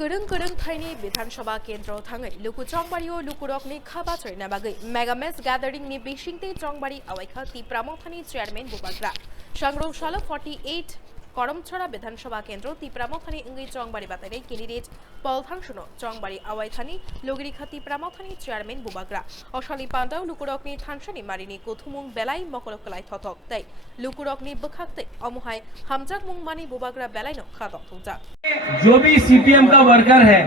गोरों गोरों थाइनि विधानसभा केंद्र थाङै लुकु चंबारियाव लुकुरकनि खाबा चोरना बागै मेगामेस गैदरिंग नि बिशिंगते चंबारि अवाइखा तिप्रामथानि चेयरमैन बुबाग्रा संग्रौशाला 48 करमछड़ा विधानसभा केंद्र तिप्रामथानि इंगै चंबारि बाताइनै कैंडिडेट पलथांसुनो चंबारि अवाइथानि लोगरिखा तिप्रामथानि चेयरमैन बुबाग्रा अशालि पान्डाव लुकुरकनि थानसानि मारिनि कुथुमुं बेलाय मकरकलाय थथक तै लुकुरकनि बखाक्तै अमुहाय हामजाक मुंमानि बुबाग्रा बेलायनो खादक थुजा जो भी सीपीएम का वर्कर है,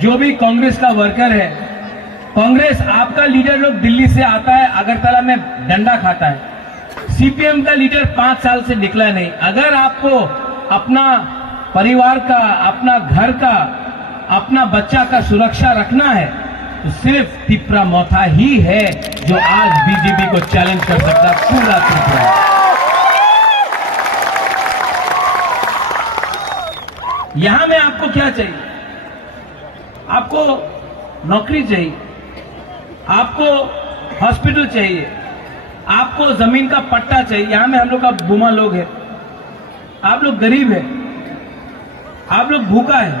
जो भी कांग्रेस का वर्कर है, कांग्रेस आपका लीडर लोग दिल्ली से आता है, अगरतला में डंडा खाता है। सीपीएम का लीडर 5 साल से निकला नहीं। अगर आपको अपना परिवार का, अपना घर का, अपना बच्चा का सुरक्षा रखना है तो सिर्फ तिप्रामोथा ही है जो आज बीजेपी को चैलेंज कर सकता है। पूरा त्रिपुरा यहां में आपको क्या चाहिए? आपको नौकरी चाहिए, आपको हॉस्पिटल चाहिए, आपको जमीन का पट्टा चाहिए। यहां में हम लोग का बुमा लोग है, आप लोग गरीब है, आप लोग भूखा है।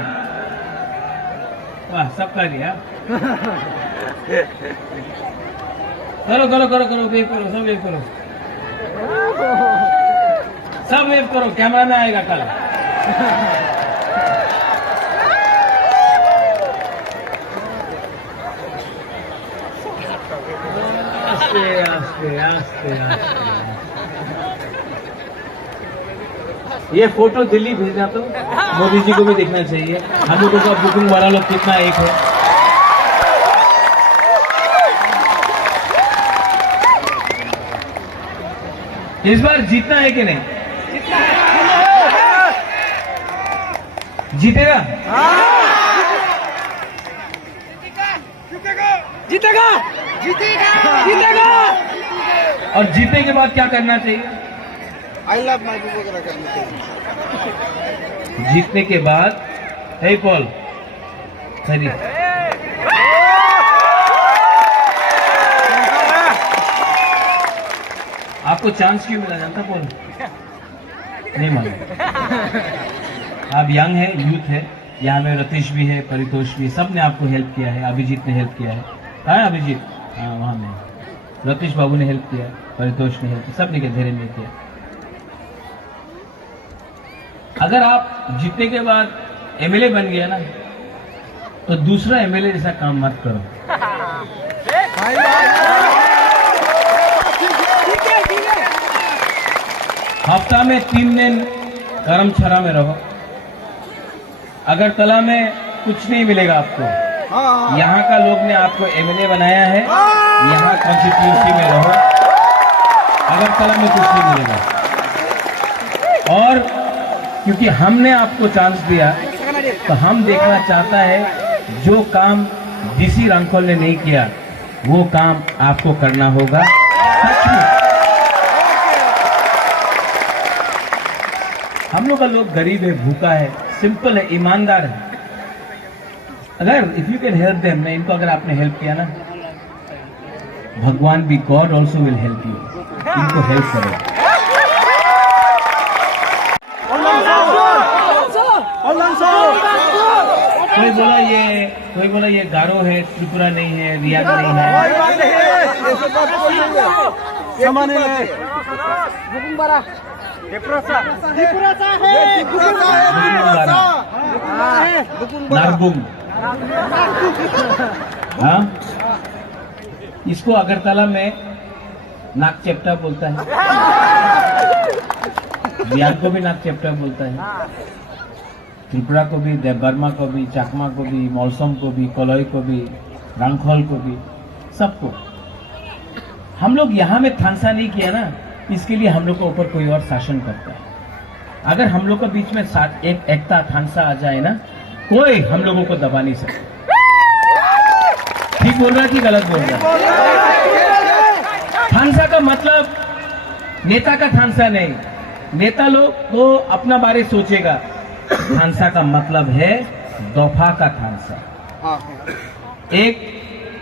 वाह, सब कर दिया। करो करो करो करो, वेव करो, सब वेव करो, सब वेव करो, कैमरा में आएगा कल। आस्ते आस्ते आस्ते आस्ते। ये फोटो दिल्ली भेजना तो मोदी जी को भी देखना चाहिए। हम लोगों का बुकिंग वाला लोग कितना एक है। इस बार जीतना है कि नहीं? जीतेगा? जीतेगा, जीतेगा, जीतेगा। और जीतने के बाद क्या करना चाहिए? आई लव महबूब वगैरह करना चाहिए। जीतने के बाद हे पॉल सरी आपको चांस क्यों मिला जानता पॉल? नहीं मालूम। आप यंग है, यूथ है। यहाँ में रतीश भी है, परितोष भी, सब ने आपको हेल्प किया है। अभिजीत ने हेल्प किया है। हाँ अभिजीत, हाँ वहां में रतीश बाबू ने हेल्प किया, परितोष ने हेल्प किया, सब ने धैर्य ने किया। अगर आप जीतने के बाद एमएलए बन गया ना तो दूसरा एमएलए जैसा काम मत करो। हफ्ता में 3 दिन करमछड़ा में रहो। अगरतला में कुछ नहीं मिलेगा आपको। यहाँ का लोग ने आपको एमएलए बनाया है। यहाँ कॉन्स्टिट्यूंसी में रहो। अगरतला में कुछ नहीं मिलेगा। और क्योंकि हमने आपको चांस दिया तो हम देखना चाहता है जो काम डीसी रामखोल ने नहीं किया वो काम आपको करना होगा। हम लोग का लोग गरीब है, भूखा है, सिंपल है, ईमानदार है। अगर if you can help them, इनको अगर आपने हेल्प किया ना, भगवान भी, God also will help you. इनको हेल्प करो। कोई बोला ये गारो है, त्रिपुरा नहीं है, रियाद नहीं है। नारबुम, हाँ, इसको अगरतला में नाक चेप्टा बोलता है, रियाद को भी नाक चेप्टा बोलता है, त्रिपुरा को भी, देवबर्मा को भी, चाकमा को भी, मौसम को भी, कोलोई को भी, रांखोल को भी, सबको। हम लोग यहाँ में थानसा नहीं किया ना, इसके लिए हम लोग के ऊपर कोई और शासन करता है। अगर हम लोग के बीच में एक एकता थानसा आ जाए ना, कोई हम लोगों को दबा नहीं सकता। ठीक बोल रहा है कि गलत बोल रहा है? थानसा का मतलब नेता का थानसा नहीं। नेता लोग तो अपना बारे सोचेगा। थानसा का मतलब है दफा का थानसा। एक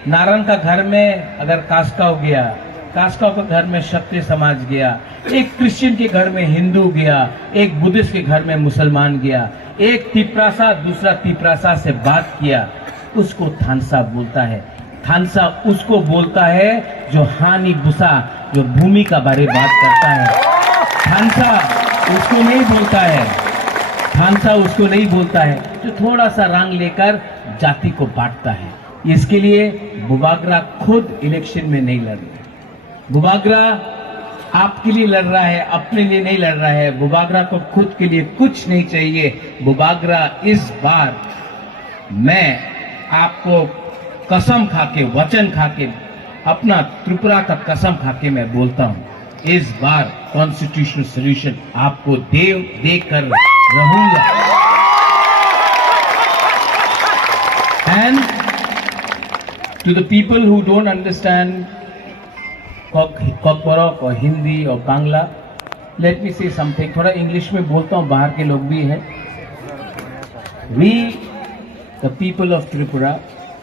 नारायण का घर में अगर कास्काव गया, कास्काव के घर में क्षत्रिय समाज गया, एक क्रिश्चियन के घर में हिंदू गया, एक बुद्धिस्ट के घर में मुसलमान गया, एक तिपरासा दूसरा तिपरासा से बात किया, उसको थानसा बोलता है। थानसा उसको बोलता है जो हानि बुसा, जो भूमि का बारे बात करता है। थानसा उसको नहीं बोलता है, थानसा उसको नहीं बोलता है जो थोड़ा सा रंग लेकर जाति को बांटता है। इसके लिए बुबागरा खुद इलेक्शन में नहीं लड़ रहे। बुबागरा आपके लिए लड़ रहा है, अपने लिए नहीं लड़ रहा है। बुबागरा को खुद के लिए कुछ नहीं चाहिए। बुबागरा इस बार, मैं आपको कसम खाके, वचन खाके, अपना त्रिपुरा का कसम खाके मैं बोलता हूं, इस बार कॉन्स्टिट्यूशनल सोल्यूशन आपको देकर रहूंगा। And to the people who don't understand Kokborok और हिंदी और बांग्ला, लेट मी से समथिंग। थोड़ा इंग्लिश में बोलता हूं, बाहर के लोग भी हैं। We the people of Tripura,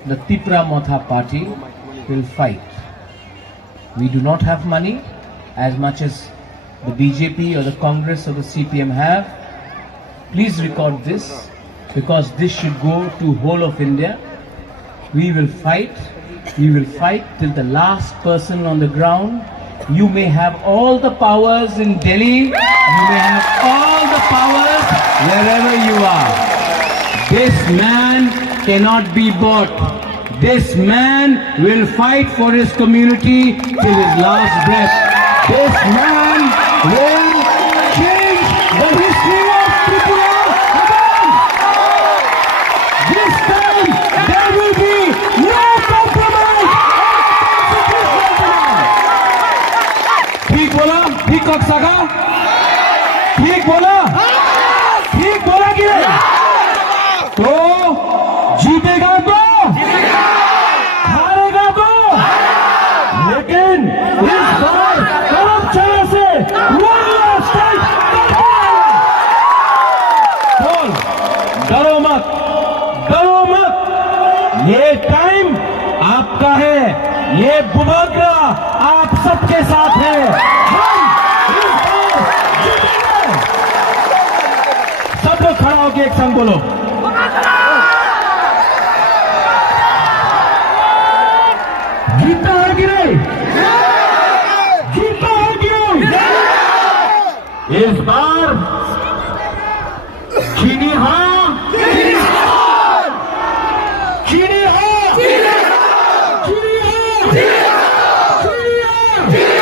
the Tipra Motha party will fight. We do not have money as much as the BJP or the Congress or the CPM have. Please record this, because this should go to whole of India. We will fight. We will fight till the last person on the ground. You may have all the powers in Delhi. You may have all the powers wherever you are. This man cannot be bought. This man will fight for his community till his last breath. This man will change the history of Tripura again. This time there will be no compromise. ठीक बोला? ठीक कब सका? ठीक बोला? ठीक बोला कि नहीं? तो जीतेगा तो, हारेगा तो, लेकिन इस बार करप्शन से बोल, डरो मत, डरो मत। ये टाइम आपका है, ये बुबागरा आप सबके साथ है। हम इस बार जीतेंगे। सब लोग खड़ा होकर एक संग बोलो, जीता है कि नहीं? जीता है कि नहीं? इस बार चीनी हाँ, चीनी हाँ, चीनी हाँ, चीनी हाँ, चीनी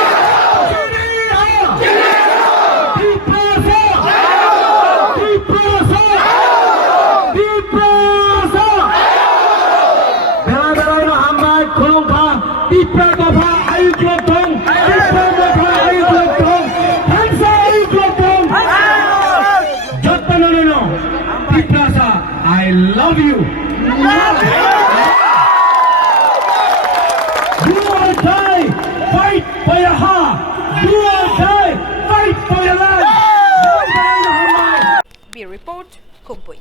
हाँ, दीपरासा, दीपरासा, दीपरासा। बेरा हम बात खुलों का तीसरा दफा आयुक्त लोग, तीसरा दफा आयुक्त लोग, थानसा आयुक्त लोग, जत्ता नो तीसरा I love you. Do or die, fight for your heart. Do or die, fight for your life. Be report, Kumpui.